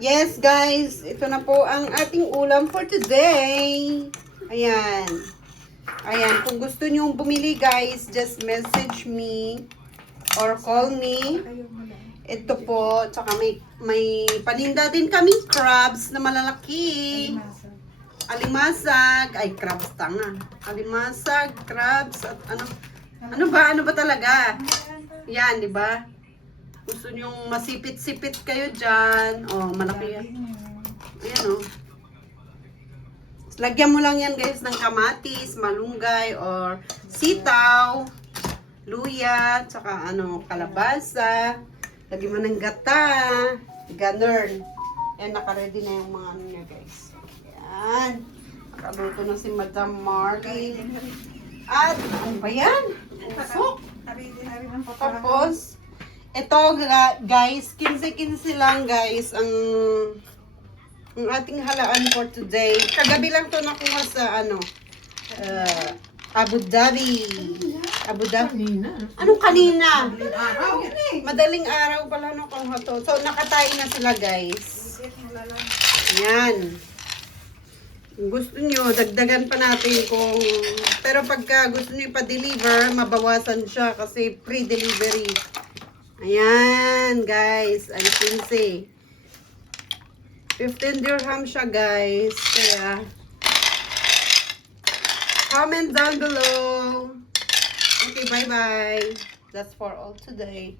Yes, guys. Ito na po ang ating ulam for today. Ayan. Ayan. Kung gusto nyo bumili, guys, just message me or call me. Ito po. Tsaka may paninda din kaming crabs na malalaki. Alimasag. Ay, crabs tanga. Alimasag, crabs, at ano. Ano ba talaga? Yan, di ba? Gusto nyong masipit-sipit kayo dyan. Oh, malaki yan. Ayan, oh. Lagyan mo lang yan, guys, ng kamatis, malunggay, or sitaw, luya, tsaka ano, kalabasa. Lagyan mo ng gata, ganun. Ayan, nakaready na yung mga ano niya, guys. Ayan. Nakaluto na si Madam Marty. At, ano ba yan? Pusok. Tapos, ito guys, 15-15 lang guys ang ating halaan for today. Kagabi lang to nakuha sa ano, Abu Dhabi. Abu Dhabi. Anong kanina? Madaling araw pala nakuha to. So, nakatayin na sila guys. Ayan. Kung gusto nyo, dagdagan pa natin kung... Pero pagka gusto nyo ipa-deliver, mabawasan siya kasi free-delivery. Ayan, guys. Ang 15. 15 dirham siya, guys. Kaya, comment down below. Okay, bye-bye. That's for all today.